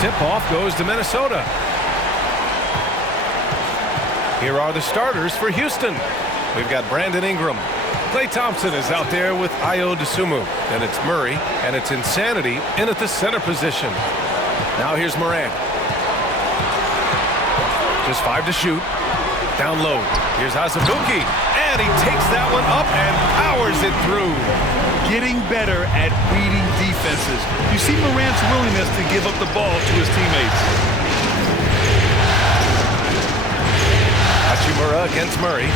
Tip-off goes to Minnesota. Here are the starters for Houston. We've got Brandon Ingram. Klay Thompson is out there with Ayo Dosunmu. And it's Murray, and it's Insanity in at the center position. Now here's Morant. Just 5 to shoot. Down low. Here's Azubuike. And he takes that one up and powers it through. Getting better at reading defenses. You see Morant's willingness to give up the ball to his teammates. Hachimura against Murray.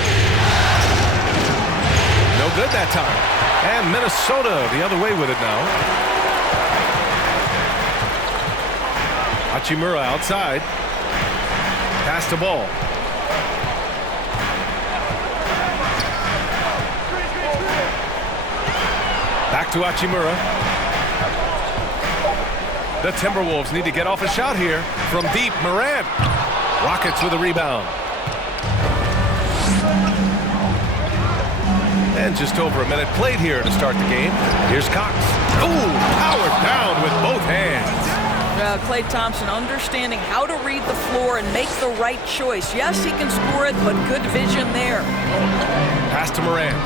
No good that time. And Minnesota the other way with it now. Hachimura outside. Pass the ball. Back to Hachimura. The Timberwolves need to get off a shot here. From deep, Morant. Rockets with a rebound. And just over a minute played here to start the game. Here's Cox. Ooh, powered down with both hands. Klay Thompson understanding how to read the floor and make the right choice. Yes, he can score it, but good vision there. Pass to Morant.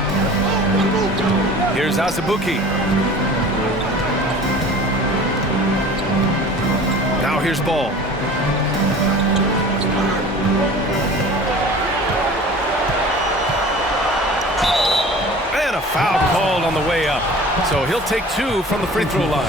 Here's Azubuike. Now here's Ball. And a foul called on the way up. So he'll take 2 from the free throw line.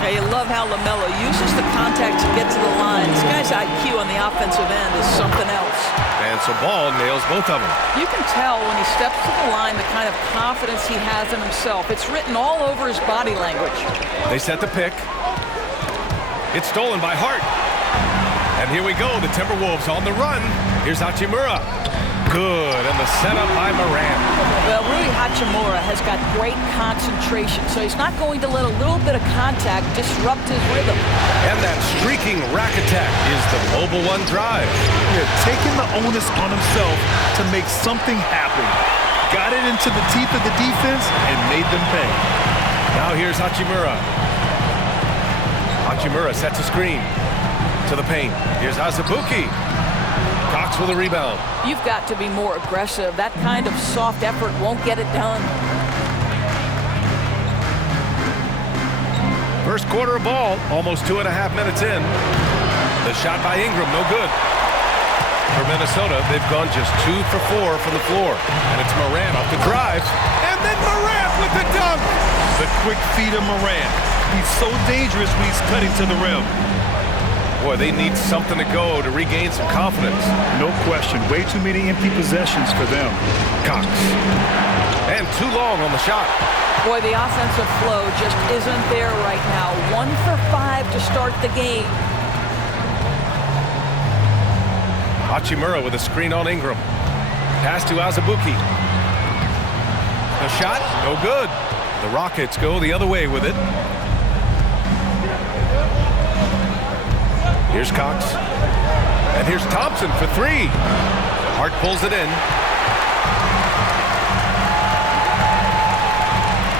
Hey, you love how LaMelo uses the contact to get to the line. This guy's IQ on the offensive end is something else. And so Ball nails both of them. You can tell when he steps to the line the kind of confidence he has in himself. It's written all over his body language. They set the pick. It's stolen by Hart. And here we go, the Timberwolves on the run. Here's Hachimura. Good, and the setup by Morant. Well, Rui Hachimura has got great concentration, so he's not going to let a little bit of contact disrupt his rhythm. And that streaking rack attack is the Mobile One drive. Yeah, taking the onus on himself to make something happen. Got it into the teeth of the defense and made them pay. Now here's Hachimura. Hachimura sets a screen to the paint. Here's Azubuike. Cox with a rebound. You've got to be more aggressive. That kind of soft effort won't get it done. First quarter of ball, almost 2.5 minutes in. The shot by Ingram, no good. For Minnesota, they've gone just 2 for 4 from the floor. And it's Morant off the drive. And then Morant with the dunk. The quick feed of Morant. He's so dangerous when he's cutting to the rim. Boy, they need something to go to regain some confidence. No question. Way too many empty possessions for them. Cox. And too long on the shot. Boy, the offensive flow just isn't there right now. 1 for 5 to start the game. Hachimura with a screen on Ingram. Pass to Azubuike. The shot, no good. The Rockets go the other way with it. Here's Cox. And here's Thompson for 3. Hart pulls it in.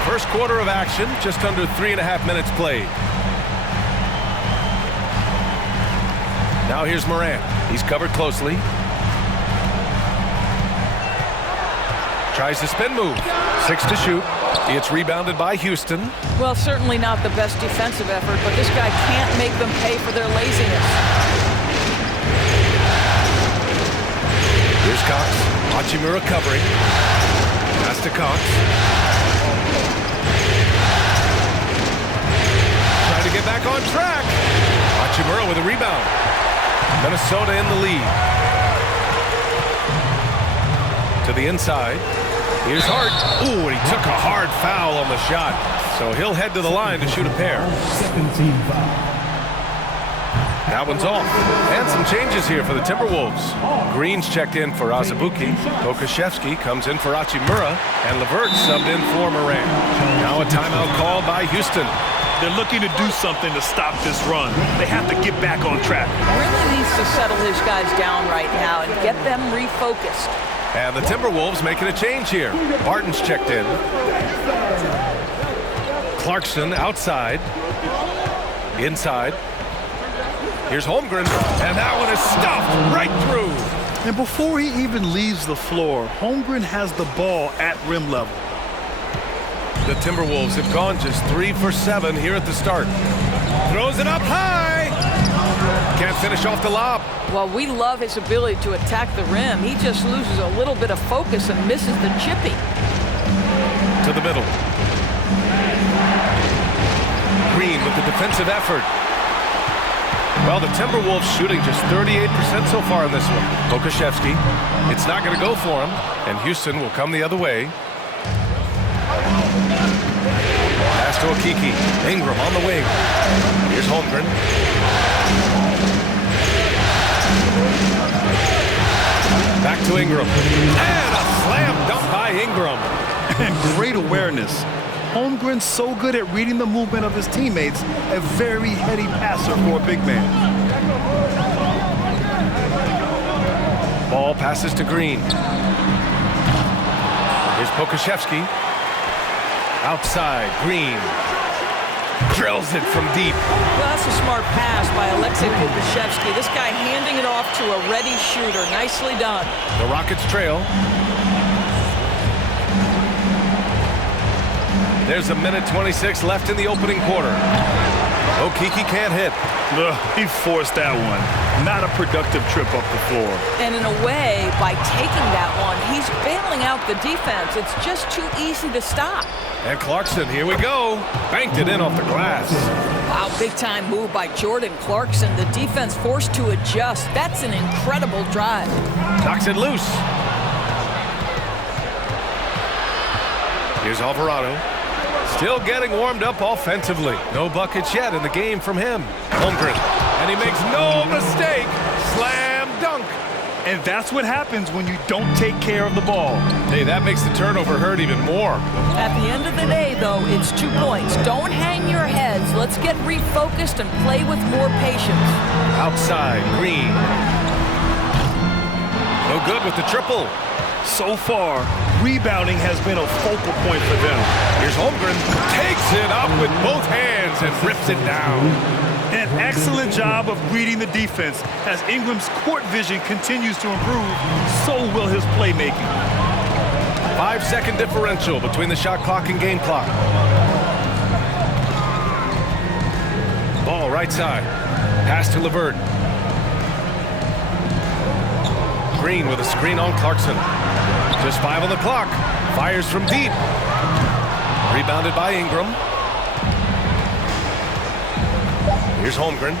First quarter of action, just under 3.5 minutes played. Now here's Morant. He's covered closely. Tries the spin move. 6 to shoot. It's rebounded by Houston. Well, certainly not the best defensive effort, but this guy can't make them pay for their laziness. Here's Cox. Hachimura covering. Pass to Cox. Trying to get back on track. Hachimura with a rebound. Minnesota in the lead. To the inside. Here's Hart. Ooh, and he took a hard foul on the shot. So he'll head to the line to shoot a pair. 17 foul. That one's off. And some changes here for the Timberwolves. Green's checked in for Azubuike. Okashevsky comes in for Hachimura. And LeVert subbed in for Morant. Now a timeout called by Houston. They're looking to do something to stop this run. They have to get back on track. Really needs to settle his guys down right now and get them refocused. And the Timberwolves making a change here. Barton's checked in. Clarkson outside. Inside. Here's Holmgren, and that one is stuffed right through. And before he even leaves the floor, Holmgren has the ball at rim level. The Timberwolves have gone just 3 for 7 here at the start. Throws it up high. Can't finish off the lob. Well, we love his ability to attack the rim. He just loses a little bit of focus and misses the chippy. To the middle. Green with the defensive effort. Well, the Timberwolves shooting just 38% so far in this one. Pokusevski, it's not going to go for him, and Houston will come the other way. Pass to Okeke. Ingram on the wing. Here's Holmgren. Back to Ingram. And a slam dunk by Ingram. And great awareness. Holmgren's so good at reading the movement of his teammates, a very heady passer for a big man. Ball passes to Green. Here's Pokusevski. Outside, Green. Drills it from deep. Well, that's a smart pass by Aleksej Pokusevski. This guy handing it off to a ready shooter. Nicely done. The Rockets trail. There's a minute 26 left in the opening quarter. Okeke can't hit. He forced that one. Not a productive trip up the floor. And in a way, by taking that one, he's bailing out the defense. It's just too easy to stop. And Clarkson, here we go. Banked it in off the glass. Wow, big-time move by Jordan Clarkson. The defense forced to adjust. That's an incredible drive. Knocks it loose. Here's Alvarado. Still getting warmed up offensively. No buckets yet in the game from him. Holmgren. And he makes no mistake. Slam dunk. And that's what happens when you don't take care of the ball. Hey, that makes the turnover hurt even more. At the end of the day, though, it's 2 points. Don't hang your heads. Let's get refocused and play with more patience. Outside, Green. No good with the triple. So far, rebounding has been a focal point for them. Here's Holmgren. Takes it up with both hands and rips it down. An excellent job of reading the defense. As Ingram's court vision continues to improve, so will his playmaking. 5-second differential between the shot clock and game clock. Ball right side. Pass to LeVert. Green with a screen on Clarkson. Just 5 on the clock. Fires from deep. Rebounded by Ingram. Here's Holmgren.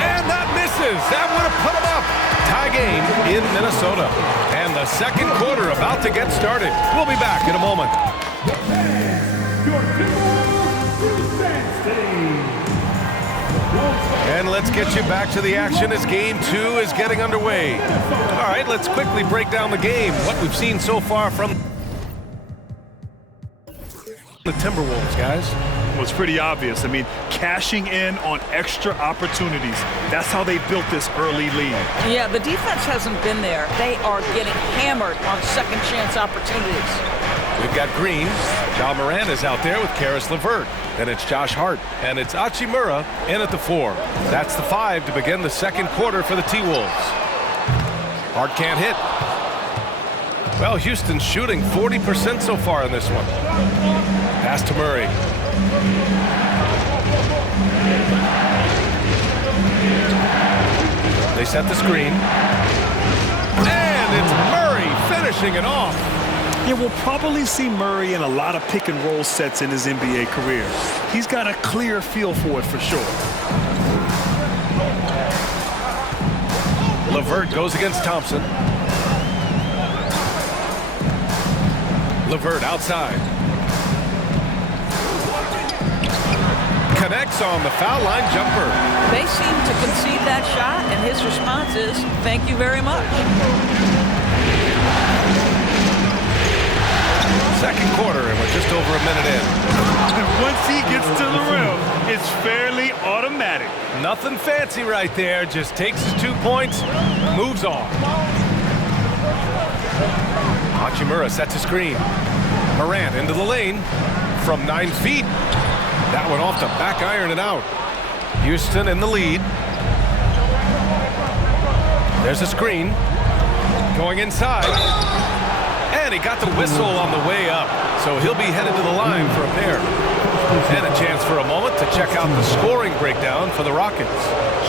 And that misses. That would have put him up. Tie game in Minnesota. And the second quarter about to get started. We'll be back in a moment. And let's get you back to the action as game 2 is getting underway. All right, let's quickly break down the game. What we've seen so far from the Timberwolves, guys. Well, it's pretty obvious. I mean, cashing in on extra opportunities. That's how they built this early lead. Yeah, the defense hasn't been there. They are getting hammered on second chance opportunities. We've got Green. Ja Morant is out there with Karis LeVert. Then it's Josh Hart. And it's Hachimura in at the 4. That's the 5 to begin the second quarter for the T-Wolves. Hart can't hit. Well, Houston's shooting 40% so far in this one. Pass to Murray. They set the screen. And it's Murray finishing it off. Yeah, we'll probably see Murray in a lot of pick and roll sets in his NBA career. He's got a clear feel for it for sure. LeVert goes against Thompson. LeVert outside. Connects on the foul line jumper. They seem to concede that shot, and his response is, thank you very much. Second quarter, and we're just over a minute in. Once he gets to the rim, it's fairly automatic. Nothing fancy right there. Just takes his 2 points, moves on. Hachimura sets a screen. Morant into the lane from 9 feet. That one off the back iron and out. Houston in the lead. There's a screen. Going inside. And he got the whistle on the way up. So he'll be headed to the line for a pair. And a chance for a moment to check out the scoring breakdown for the Rockets.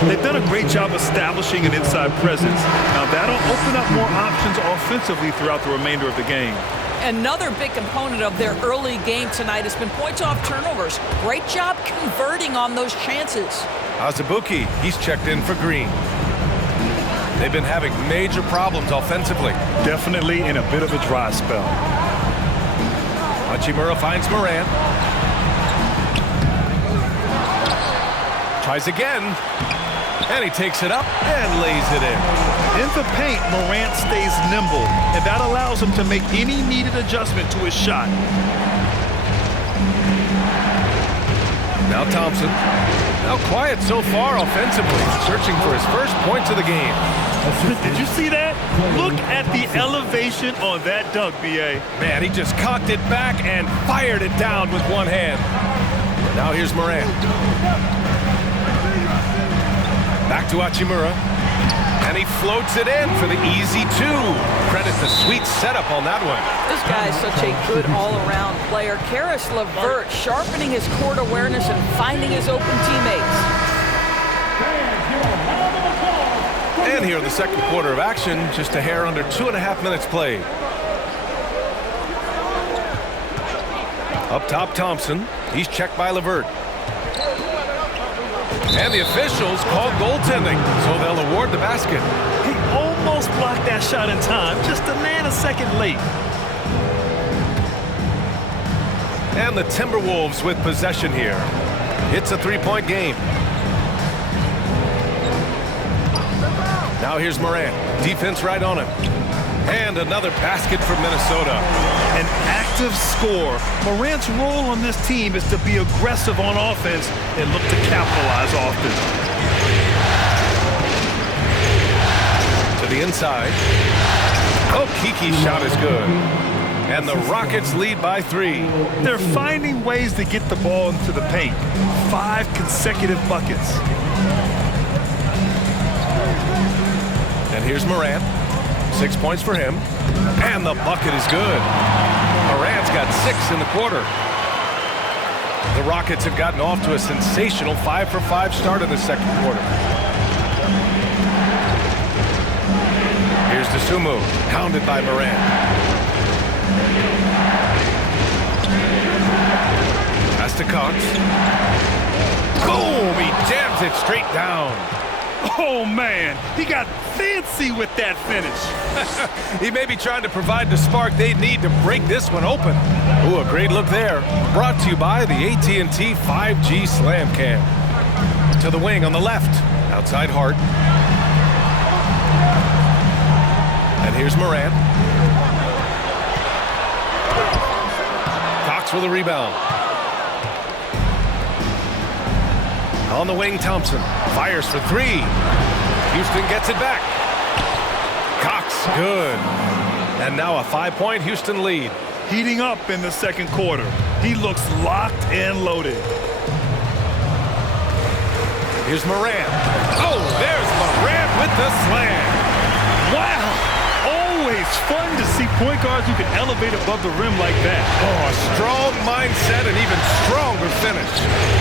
They've done a great job establishing an inside presence. Now that'll open up more options offensively throughout the remainder of the game. Another big component of their early game tonight has been points off turnovers. Great job converting on those chances. Azubuike, he's checked in for Green. They've been having major problems offensively. Definitely in a bit of a dry spell. Hachimura finds Morant. Tries again. And he takes it up and lays it in. In the paint, Morant stays nimble, and that allows him to make any needed adjustment to his shot. Now Thompson. Now quiet so far offensively, searching for his first points of the game. Did you see that? Look at the elevation on that dunk, B.A. Man, he just cocked it back and fired it down with one hand. Now here's Morant. Back to Hachimura. And he floats it in for the easy two. Credit the sweet setup on that one. This guy is such a good all-around player. Caris LeVert sharpening his court awareness and finding his open teammates. And here in the second quarter of action, just a hair under 2.5 minutes played. Up top, Thompson. He's checked by LeVert. And the officials call goaltending, so they'll award the basket. He almost blocked that shot in time, just a nanosecond late. And the Timberwolves with possession here. It's a three-point game. Now here's Morant. Defense right on him. And another basket for Minnesota. An active scorer. Morant's role on this team is to be aggressive on offense and look to capitalize often. To the inside. Oh, Kiki's shot is good. And the Rockets lead by 3. They're finding ways to get the ball into the paint. 5 consecutive buckets. And here's Morant. 6 points for him. And the bucket is good. Morant's got 6 in the quarter. The Rockets have gotten off to a sensational 5-for-5 start in the second quarter. Here's Dosunmu, hounded by Morant. Pass to Cox. Boom! He jams it straight down. Oh, man, he got fancy with that finish. He may be trying to provide the spark they need to break this one open. Ooh, a great look there. Brought to you by the AT&T 5G Slam Cam. To the wing on the left. Outside Hart. And here's Morant. Cox with a rebound. On the wing, Thompson fires for 3. Houston gets it back. Cox, good. And now a 5-point Houston lead. Heating up in the second quarter. He looks locked and loaded. Here's Morant. Oh, there's Morant with the slam. Wow. Always fun to see point guards who can elevate above the rim like that. Oh, a strong mindset and even stronger finish.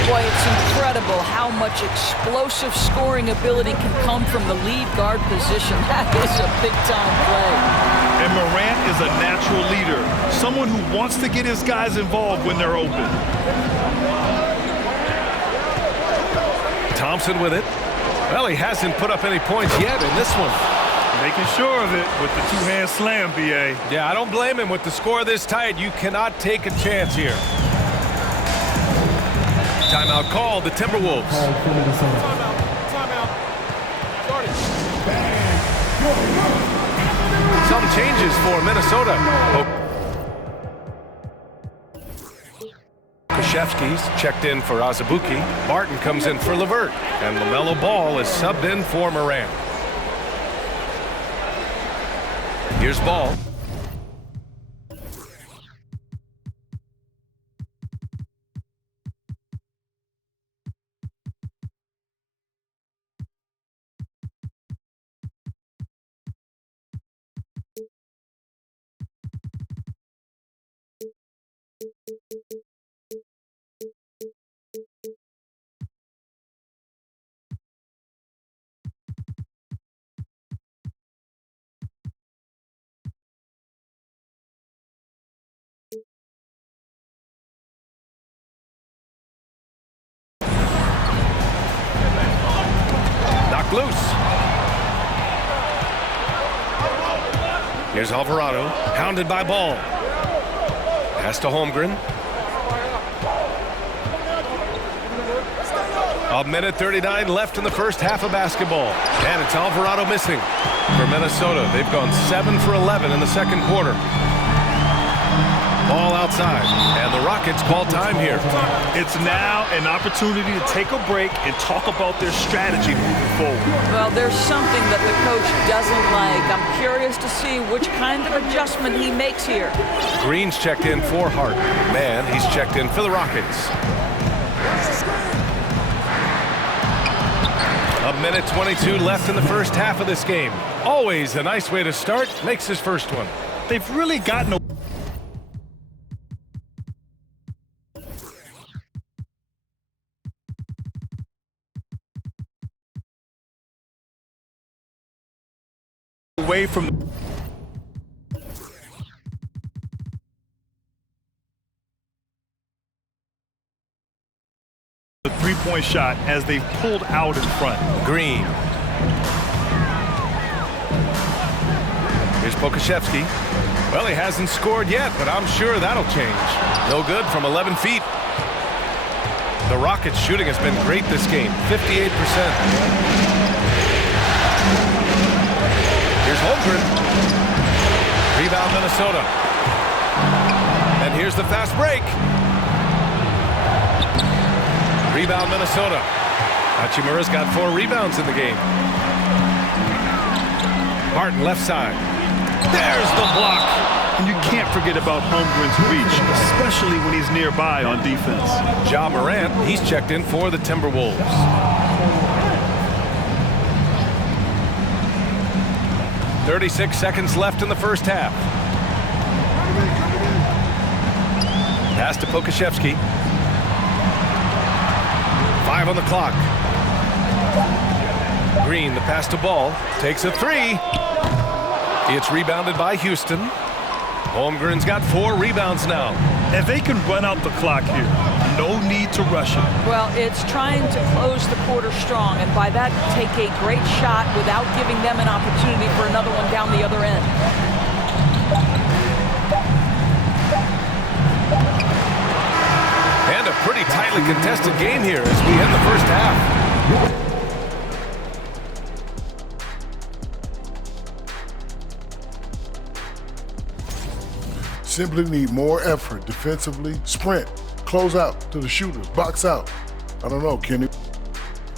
Boy, it's incredible how much explosive scoring ability can come from the lead guard position. That is a big-time play. And Morant is a natural leader, someone who wants to get his guys involved when they're open. Thompson with it. Well, he hasn't put up any points yet in this one. Making sure of it with the two-hand slam, B.A. Yeah, I don't blame him. With the score this tight, you cannot take a chance here. Timeout called, the Timberwolves. Some changes for Minnesota. Krzyzewski's checked in for Azubuike. Barton comes in for LeVert. And LaMelo Ball is subbed in for Morant. Here's Ball. loose. Here's Alvarado, hounded by Ball. Pass to Holmgren. A minute 39 left in the first half of basketball. And it's Alvarado missing for Minnesota. They've gone 7 for 11 in the second quarter. Ball outside, and the Rockets call time here. It's now an opportunity to take a break and talk about their strategy moving forward. Well, there's something that the coach doesn't like. I'm curious to see which kind of adjustment he makes here. Green's checked in for Hart. Mann, he's checked in for the Rockets. A minute 22 left in the first half of this game. Always a nice way to start. Makes his first one. They've really gotten away from the three-point shot as they pulled out in front. Green. Here's Pokusevski. Well, he hasn't scored yet, but I'm sure that'll change. No good from 11 feet. The Rockets' shooting has been great this game, 58%. Here's Holmgren. Rebound Minnesota. And here's the fast break. Rebound Minnesota. Hachimura's got 4 rebounds in the game. Martin left side. There's the block. And you can't forget about Holmgren's reach, especially when he's nearby on defense. Ja Morant, he's checked in for the Timberwolves. "36 seconds left in the first half. Pass to Pokusevski. 5 on the clock. Green, the pass to Ball. Takes a 3. It's rebounded by Houston. Holmgren's got 4 rebounds now. And they can run out the clock here. No need to rush it. Well, it's trying to close the quarter strong, and by that, take a great shot without giving them an opportunity for another one down the other end. And a pretty tightly contested game here as we end the first half. Simply need more effort defensively. Sprint, close out to the shooters, box out. I don't know, Kenny.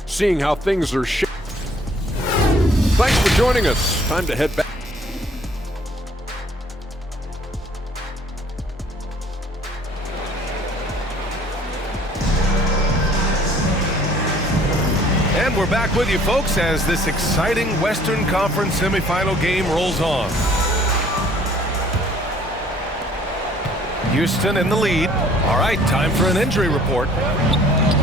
Seeing how things are shaping. Thanks for joining us. Time to head back. And we're back with you, folks, as this exciting Western Conference semifinal game rolls on. Houston in the lead. All right, time for an injury report.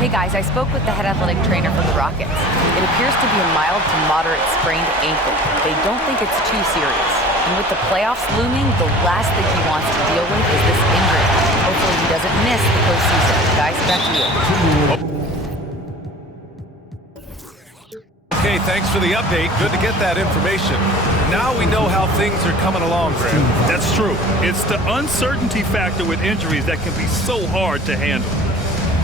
Hey guys, I spoke with the head athletic trainer for the Rockets. It appears to be a mild to moderate sprained ankle. They don't think it's too serious. And with the playoffs looming, the last thing he wants to deal with is this injury. Hopefully he doesn't miss the postseason. Guys, back to you. Okay, thanks for the update. Good to get that information. Now we know how things are coming along, Graham. That's true. It's the uncertainty factor with injuries that can be so hard to handle.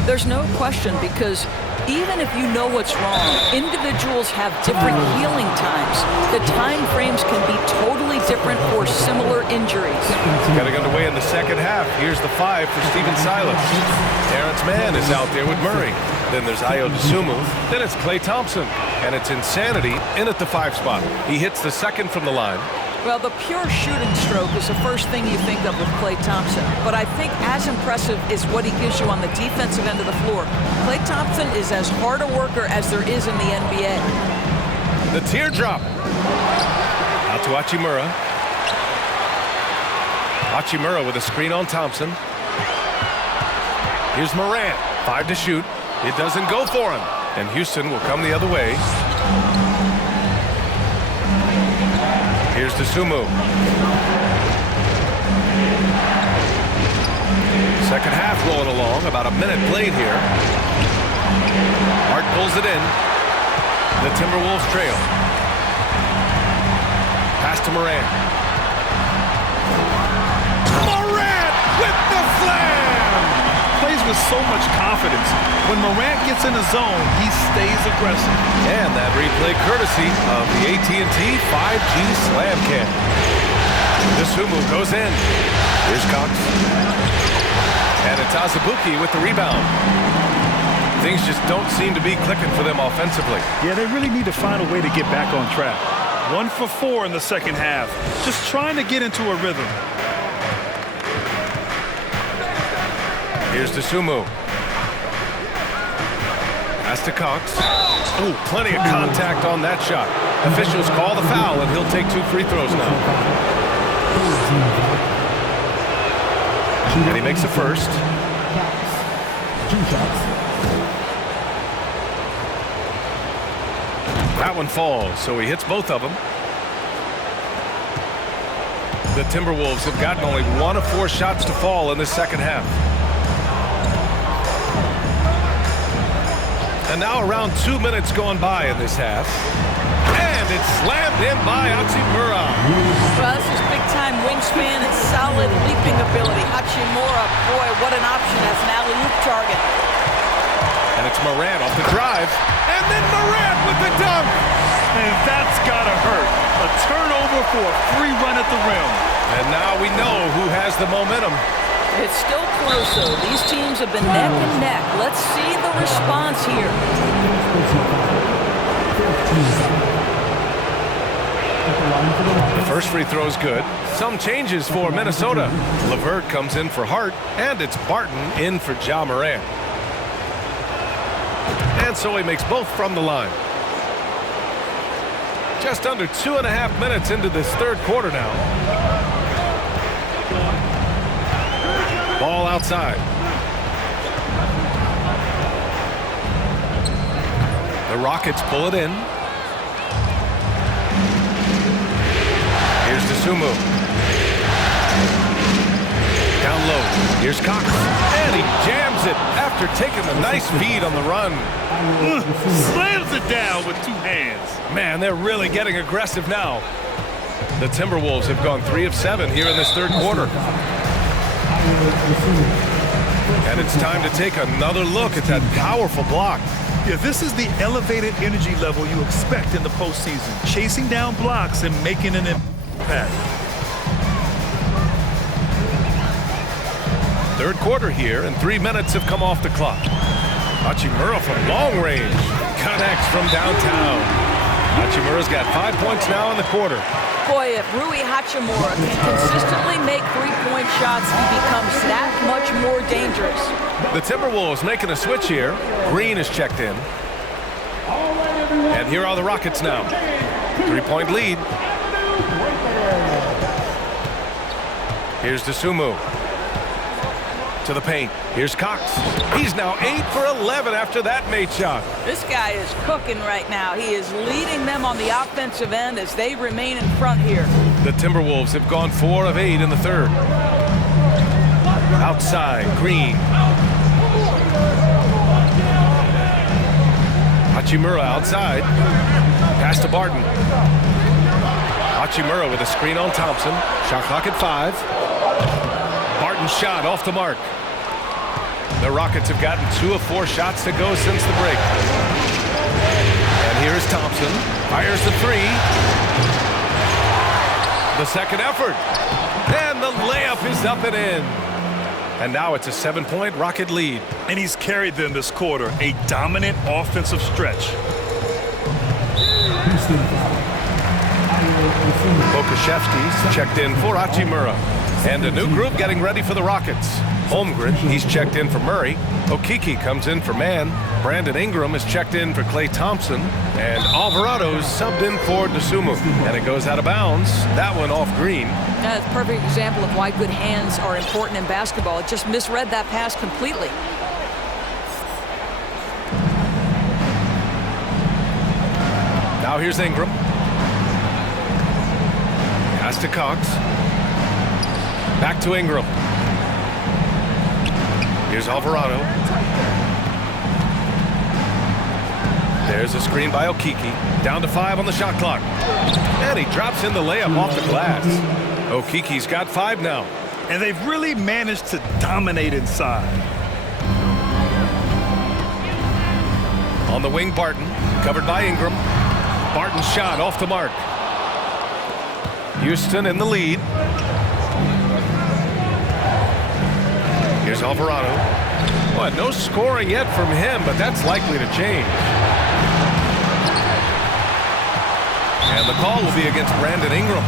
There's no question, because even if you know what's wrong, individuals have different healing times. The time frames can be totally different for similar injuries. Getting underway in the second half. Here's the 5 for Stephen Silas. Terrence Mann is out there with Murray. Then there's Ayo Dosunmu. Then it's Klay Thompson. And it's Insanity in at the 5 spot. He hits the second from the line. Well, the pure shooting stroke is the first thing you think of with Klay Thompson. But I think as impressive is what he gives you on the defensive end of the floor. Klay Thompson is as hard a worker as there is in the NBA. The teardrop. Out to Hachimura. Hachimura with a screen on Thompson. Here's Morant. 5 to shoot. It doesn't go for him. And Houston will come the other way. Here's Dosunmu. Second half rolling along. About a minute played here. Hart pulls it in. The Timberwolves trail. Pass to Morant. Morant with the slam! Plays with so much confidence. When Morant gets in the zone, he stays aggressive. And that replay courtesy of the AT&T 5G Slam Cam. Dosunmu goes in. Here's Cox. And it's Azubuike with the rebound. Things just don't seem to be clicking for them offensively. Yeah, they really need to find a way to get back on track. 1 for 4 in the second half. Just trying to get into a rhythm. Here's Dosunmu. Pass to Cox. Ooh, plenty of contact on that shot. Officials call the foul, and he'll take 2 free throws now. And he makes the first. 2 shots. That one falls, so he hits both of them. The Timberwolves have gotten only 1 of 4 shots to fall in the second half. And now around 2 minutes gone by in this half. And it's slammed in by Hachimura. Well, this is big-time wingspan and solid leaping ability. Hachimura, boy, what an option as an alley-oop target. And it's Morant off the drive. And then Morant with the dunk. And that's gotta hurt. A turnover for a free run at the rim. And now we know who has the momentum. It's still close, though. These teams have been neck and neck. Let's see the response here. The first free throw is good. Some changes for Minnesota. LeVert comes in for Hart, and it's Barton in for Ja Morant. And so he makes both from the line. Just under 2.5 minutes into this third quarter now. Ball outside. The Rockets pull it in. Here's Dosunmu. Down low. Here's Cox. And he jams it after taking a nice feed on the run. Slams it down with 2 hands. Man, they're really getting aggressive now. The Timberwolves have gone 3 of 7 here in this third quarter. And it's time to take another look at that powerful block. Yeah, this is the elevated energy level you expect in the postseason. Chasing down blocks and making an impact. Third quarter here, and 3 minutes have come off the clock. Hachimura from long range connects from downtown. Hachimura's got 5 points now in the quarter. Boy, if Rui Hachimura can consistently make three-point shots, he becomes that much more dangerous. The Timberwolves making a switch here. Green is checked in. And here are the Rockets now. 3-point lead. Here's Dosunmu. To the paint. Here's Cox. He's now 8 for 11 after that made shot. This guy is cooking right now. He is leading them on the offensive end as they remain in front here. The Timberwolves have gone 4 of 8 in the third. Outside, Green. Hachimura outside. Pass to Barton. Hachimura with a screen on Thompson. Shot clock at 5. Barton's shot off the mark. The Rockets have gotten 2 of 4 shots to go since the break. And here's Thompson. Fires the 3. The second effort. And the layup is up and in. And now it's a 7-point Rocket lead. And he's carried them this quarter. A dominant offensive stretch. Pokusevski's checked in for Hachimura. And a new group getting ready for the Rockets. Holmgren, he's checked in for Murray. Okeke comes in for Mann. Brandon Ingram is checked in for Klay Thompson. And Alvarado's subbed in for Dosunmu. And it goes out of bounds. That one off Green. That's a perfect example of why good hands are important in basketball. It just misread that pass completely. Now here's Ingram. Pass to Cox. Back to Ingram. Here's Alvarado. There's a screen by Okiki. Down to 5 on the shot clock. And he drops in the layup off the glass. Okiki's got 5 now. And they've really managed to dominate inside. On the wing, Barton. Covered by Ingram. Barton's shot off the mark. Houston in the lead. Here's Alvarado. Well, no scoring yet from him, but that's likely to change. And the call will be against Brandon Ingram.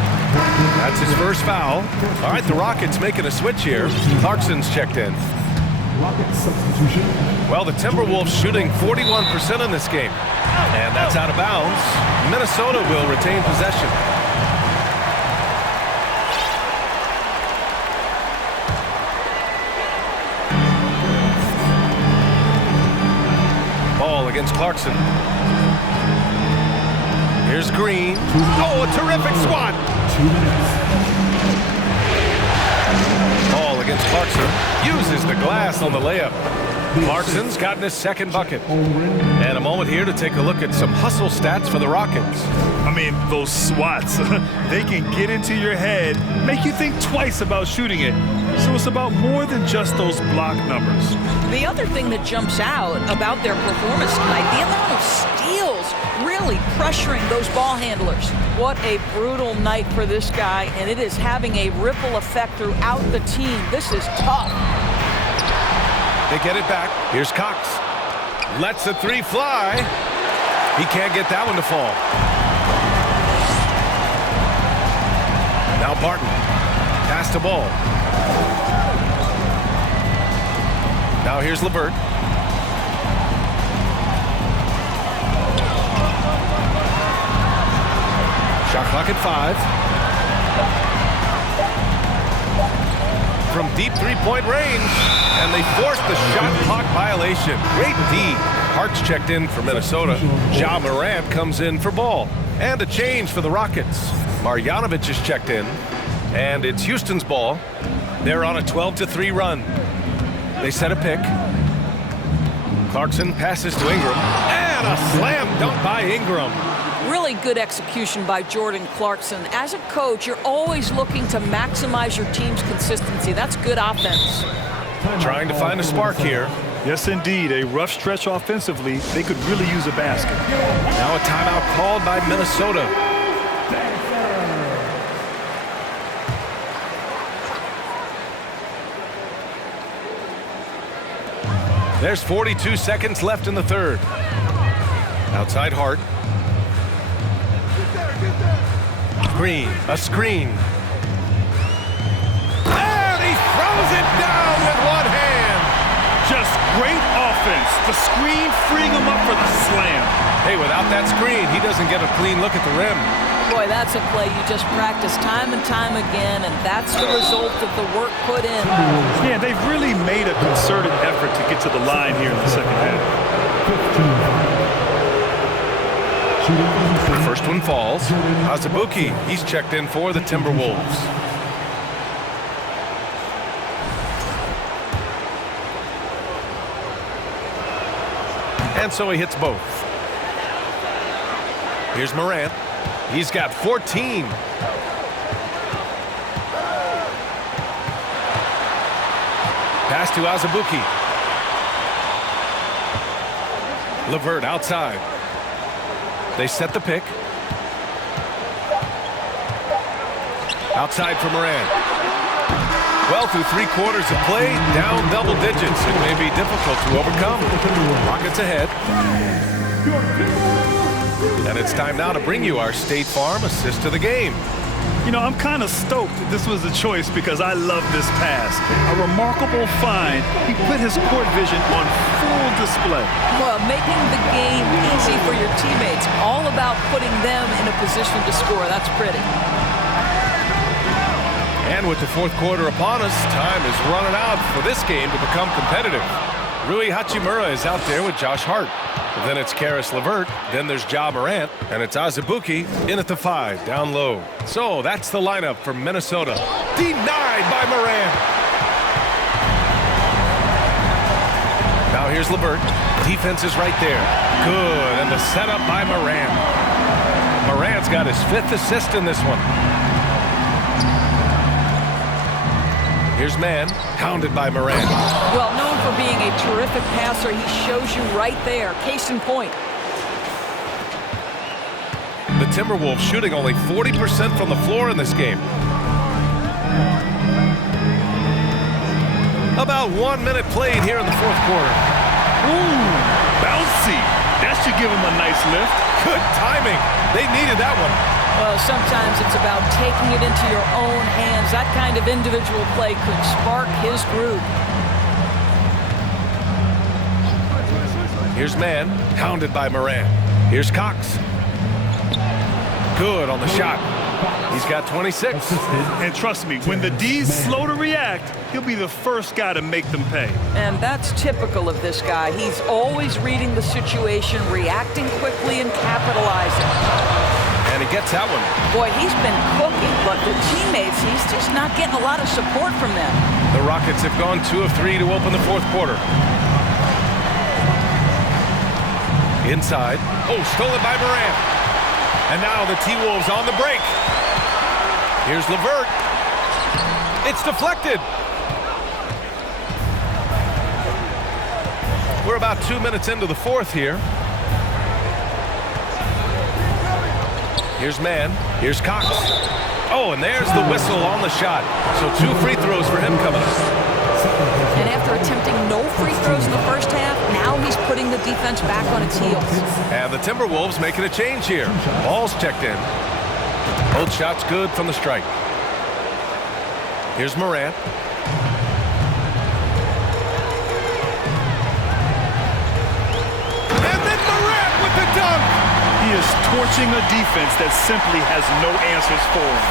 That's his first foul. All right, the Rockets making a switch here. Clarkson's checked in. Rockets substitution. Well, the Timberwolves shooting 41% in this game. And that's out of bounds. Minnesota will retain possession. Ball against Clarkson. Here's Green. Oh, a terrific swat. 2 minutes. Ball against Clarkson. Uses the glass on the layup. Clarkson's gotten his second bucket. And a moment here to take a look at some hustle stats for the Rockets. I mean, those swats, they can get into your head, make you think twice about shooting it. So it's about more than just those block numbers. The other thing that jumps out about their performance tonight, the amount of steals really pressuring those ball handlers. What a brutal night for this guy, and it is having a ripple effect throughout the team. This is tough. They get it back. Here's Cox. Lets the 3 fly. He can't get that one to fall. Now Barton. Pass the ball. Now here's LeVert. Shot clock at 5. From deep three-point range, and they forced the shot clock violation. Great D. Hart's checked in for Minnesota. Ja Morant comes in for Ball. And a change for the Rockets. Marjanovic is checked in, and it's Houston's ball. They're on a 12-3 run. They set a pick. Clarkson passes to Ingram, and a slam dunk by Ingram. Really good execution by Jordan Clarkson. As a coach, you're always looking to maximize your team's consistency. That's good offense. Trying to find a spark here. Yes, indeed. A rough stretch offensively. They could really use a basket. Now a timeout called by Minnesota. There's 42 seconds left in the third. Outside Hart. Green, a screen. And he throws it down with one hand. Just great offense. The screen freeing him up for the slam. Hey, without that screen, he doesn't get a clean look at the rim. Boy, that's a play you just practice time and time again, and that's the result of the work put in. Yeah, they've really made a concerted effort to get to the line here in the second half. 15. The first one falls. Azubuike, he's checked in for the Timberwolves. And so he hits both. Here's Morant. He's got 14. Pass to Azubuike. LeVert outside. They set the pick. Outside for Morant. Well, through 3 quarters of play, down double digits. It may be difficult to overcome. Rockets ahead. And it's time now to bring you our State Farm assist of the game. You know, I'm kind of stoked that this was a choice because I love this pass. A remarkable find. He put his court vision on full display. Well, making the game easy for your teammates. All about putting them in a position to score. That's pretty. And with the fourth quarter upon us, time is running out for this game to become competitive. Rui Hachimura is out there with Josh Hart. Then it's Caris LeVert. Then there's Ja Morant. And it's Azubuike in at the 5, down low. So that's the lineup for Minnesota. Denied by Morant. Now here's LeVert. Defense is right there. Good, and the setup by Morant. Morant's got his 5th assist in this one. Here's Mann, hounded by Morant. Well, known for being a terrific passer, he shows you right there. Case in point. The Timberwolves shooting only 40% from the floor in this game. About 1 minute played here in the 4th quarter. Ooh, bouncy. That should give him a nice lift. Good timing. They needed that one. Well, sometimes it's about taking it into your own hands. That kind of individual play could spark his groove. Here's Mann, hounded by Morant. Here's Cox. Good on the shot. He's got 26. And trust me, when the D's slow to react, he'll be the first guy to make them pay. And that's typical of this guy. He's always reading the situation, reacting quickly, and capitalizing. And he gets that one. Boy, he's been cooking, but the teammates, he's just not getting a lot of support from them. The Rockets have gone 2 of 3 to open the 4th quarter. Inside. Oh, stolen by Morant. And now the T-Wolves on the break. Here's LeVert. It's deflected. We're about 2 minutes into the 4th here. Here's Mann. Here's Cox. Oh, and there's the whistle on the shot. So 2 free throws for him coming up. And after attempting no free throws in the first half, now he's putting the defense back on its heels. And the Timberwolves making a change here. Ball's checked in. Both shots good from the strike. Here's Morant. And then Morant with the dunk. He is torching a defense that simply has no answers for him.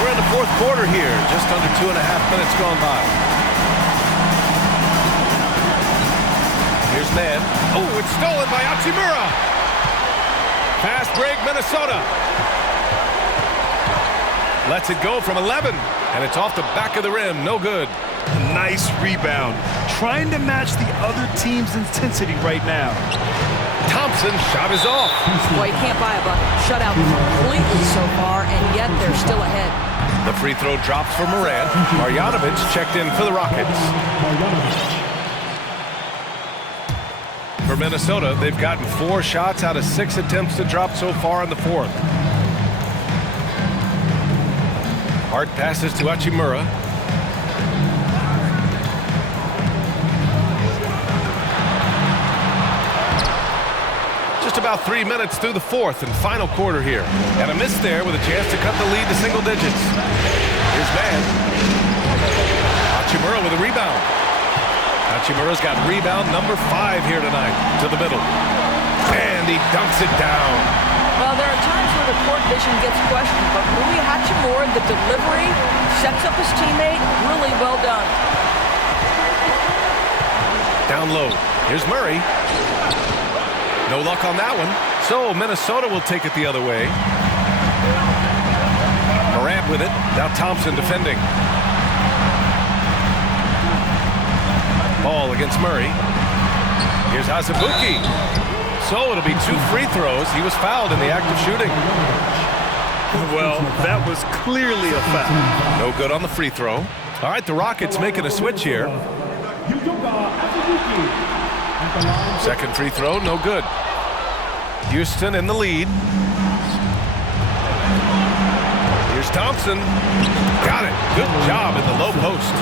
We're in the 4th quarter here. Just under 2.5 minutes gone by. Here's Mann. Oh, it's stolen by Hachimura. Fast break, Minnesota. Lets it go from 11, and it's off the back of the rim. No good. Nice rebound. Trying to match the other team's intensity right now. Thompson shot is off. Boy, you can't buy a bucket. Shut out completely so far, and yet they're still ahead. The free throw drops for Morant. Marjanovic checked in for the Rockets. For Minnesota, they've gotten 4 shots out of 6 attempts to drop so far in the 4th. Hart passes to Hachimura. Just about 3 minutes through the 4th and final quarter here. And a miss there with a chance to cut the lead to single digits. Here's Mann. Hachimura with a rebound. Hachimura's got rebound number 5 here tonight to the middle. And he dunks it down. Well, there are times where the court vision gets questioned, but Rui Hachimura, the delivery, sets up his teammate. Really well done. Down low. Here's Murray. No luck on that one. So Minnesota will take it the other way. Morant with it. Now Thompson defending. Ball against Murray. Here's Azubuike. So it'll be 2 free throws. He was fouled in the act of shooting. Well, that was clearly a foul. No good on the free throw. All right, the Rockets making a switch here. Second free throw, no good. Houston in the lead. Here's Thompson. Got it. Good job in the low post.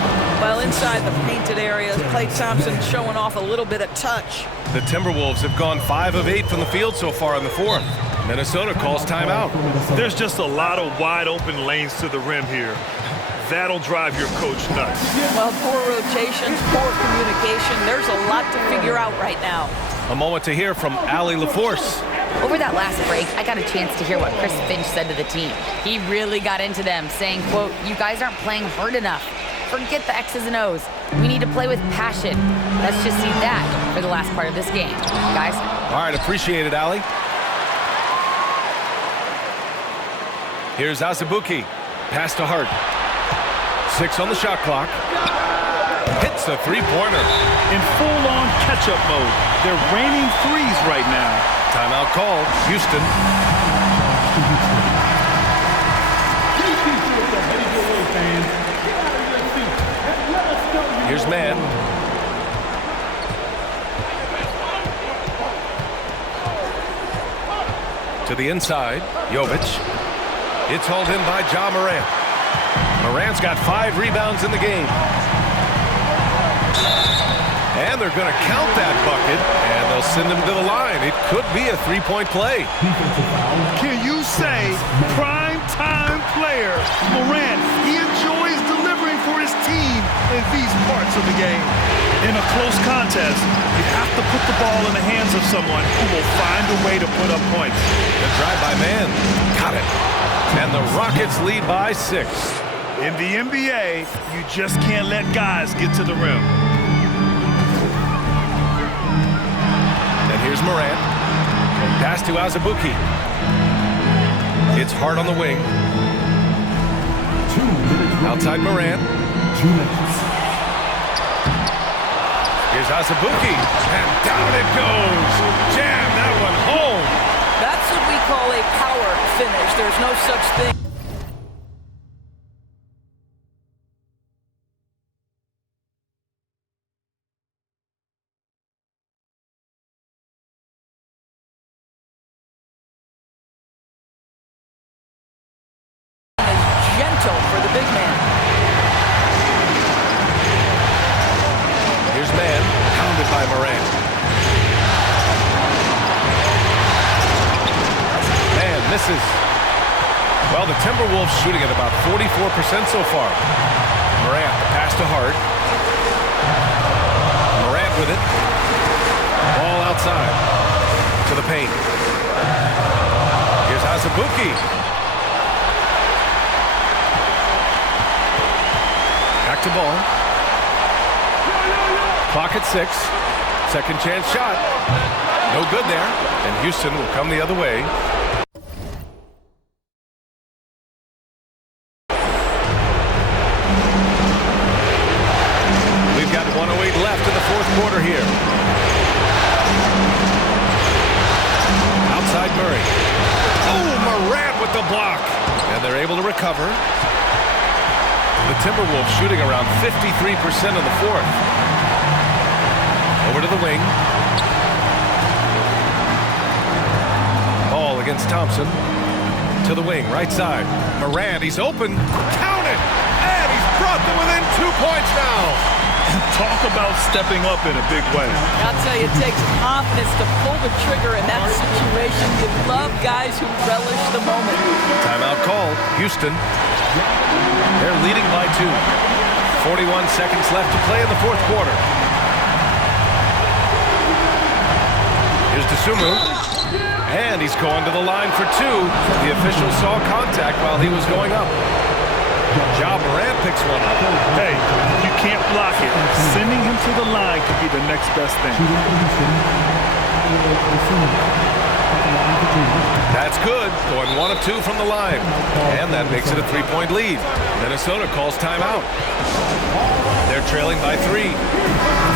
Well, inside the painted area, Klay Thompson showing off a little bit of touch. The Timberwolves have gone 5 of 8 from the field so far in the 4th. Minnesota calls timeout. There's just a lot of wide open lanes to the rim here. That'll drive your coach nuts. Well, poor rotations, poor communication. There's a lot to figure out right now. A moment to hear from Allie LaForce. Over that last break, I got a chance to hear what Chris Finch said to the team. He really got into them, saying, quote, "You guys aren't playing hard enough. Forget the X's and O's. We need to play with passion." Let's just see that for the last part of this game. Guys? All right, appreciate it, Allie. Here's Azubuike. Pass to Hart. 6 on the shot clock. Hits the three-pointer. In full-on catch-up mode. They're raining threes right now. Timeout called. Houston. Here's man. To the inside. Jovic. It's hauled in by Ja Morant. Morant's got 5 rebounds in the game. And they're going to count that bucket, and they'll send him to the line. It could be a three-point play. Can you say prime-time player Morant? He enjoys delivering for his team in these parts of the game. In a close contest, you have to put the ball in the hands of someone who will find a way to put up points. The drive by man. Got it. And the Rockets lead by 6. In the NBA, you just can't let guys get to the rim. And here's Morant. Pass to Azubuike. It's hard on the wing. 2 minutes. Outside Morant. 2 minutes. Here's Azubuike. And down it goes. Jam that one home. That's what we call a power finish. There's no such thing. For the big man. Here's man, pounded by Morant. Man misses. Well, the Timberwolves shooting at about 44% so far. Morant, pass to Hart. Morant with it. Ball outside. To the paint. Here's Azubuike. Back to ball. Clock at 6. Second chance shot. No good there. And Houston will come the other way. We've got 1:08 left in the fourth quarter here. Outside Murray. Oh, Morant with the block. And they're able to recover. The Timberwolves shooting around 53% in the fourth. Over to the wing. Ball against Thompson. To the wing, right side. Morant, he's open. Count it! And he's brought them within 2 points now. Talk about stepping up in a big way. I'll tell you, it takes confidence to pull the trigger in that situation. You love guys who relish the moment. Timeout called. Houston. They're leading by 2. 41 seconds left to play in the fourth quarter. Here's Dosunmu. And he's going to the line for 2. The official saw contact while he was going up. Ja Morant picks one up. Hey, you can't block it. Sending him to the line could be the next best thing. That's good. Going 1 of 2 from the line. And that makes it a 3-point lead. Minnesota calls timeout. They're trailing by 3.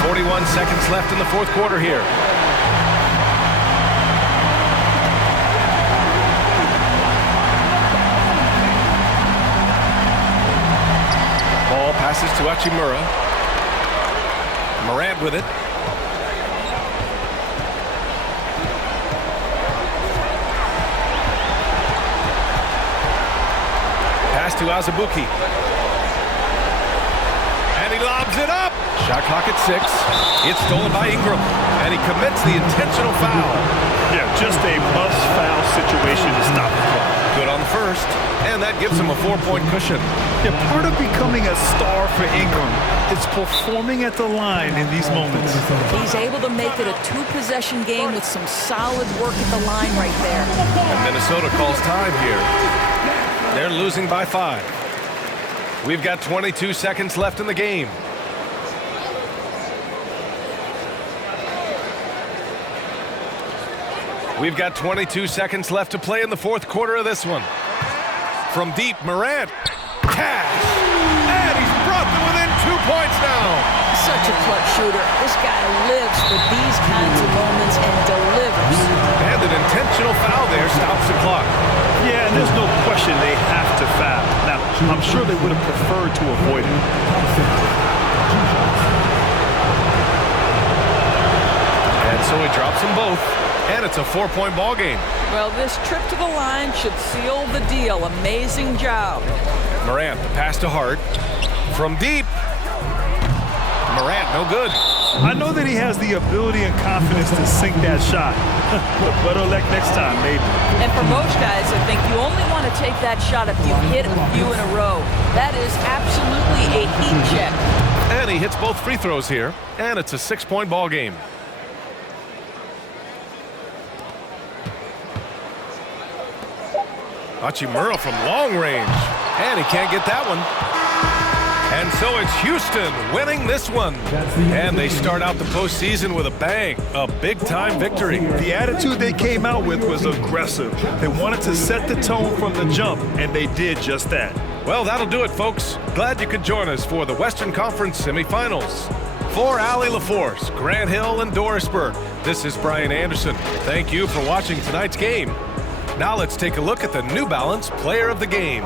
41 seconds left in the fourth quarter here. Ball passes to Hachimura. Morant with it. Pass to Azubuike. And he lobs it up. Shot clock at 6. It's stolen by Ingram. And he commits the intentional foul. Yeah, just a must-foul situation to stop the clock. Good on the first. And that gives him a 4-point cushion. Yeah, part of becoming a star for Ingram is performing at the line in these moments. He's able to make it a 2-possession game with some solid work at the line right there. And Minnesota calls time here. They're losing by 5. We've got 22 seconds left in the game. We've got 22 seconds left to play in the fourth quarter of this one. From deep, Morant. Cash. And he's brought them within 2 points now. shooter. This guy lives for these kinds of moments and delivers. And an intentional foul there stops the clock. Yeah, and there's no question they have to foul. Now, I'm sure they would have preferred to avoid it. And so he drops them both, and it's a 4-point ball game. Well, this trip to the line should seal the deal. Amazing job. Morant, the pass to Hart. From deep. Morant, no good. I know that he has the ability and confidence to sink that shot. Better luck next time, maybe. And for most guys, I think you only want to take that shot if you hit a few in a row. That is absolutely a heat check. And he hits both free throws here, and it's a 6-point ball game. Hachimura from long range, and he can't get that one. And so it's Houston winning this one. And they start out the postseason with a bang, a big-time victory. The attitude they came out with was aggressive. They wanted to set the tone from the jump, and they did just that. Well, that'll do it, folks. Glad you could join us for the Western Conference semifinals. For Allie LaForce, Grant Hill, and Dorisburg, this is Brian Anderson. Thank you for watching tonight's game. Now let's take a look at the New Balance Player of the Game.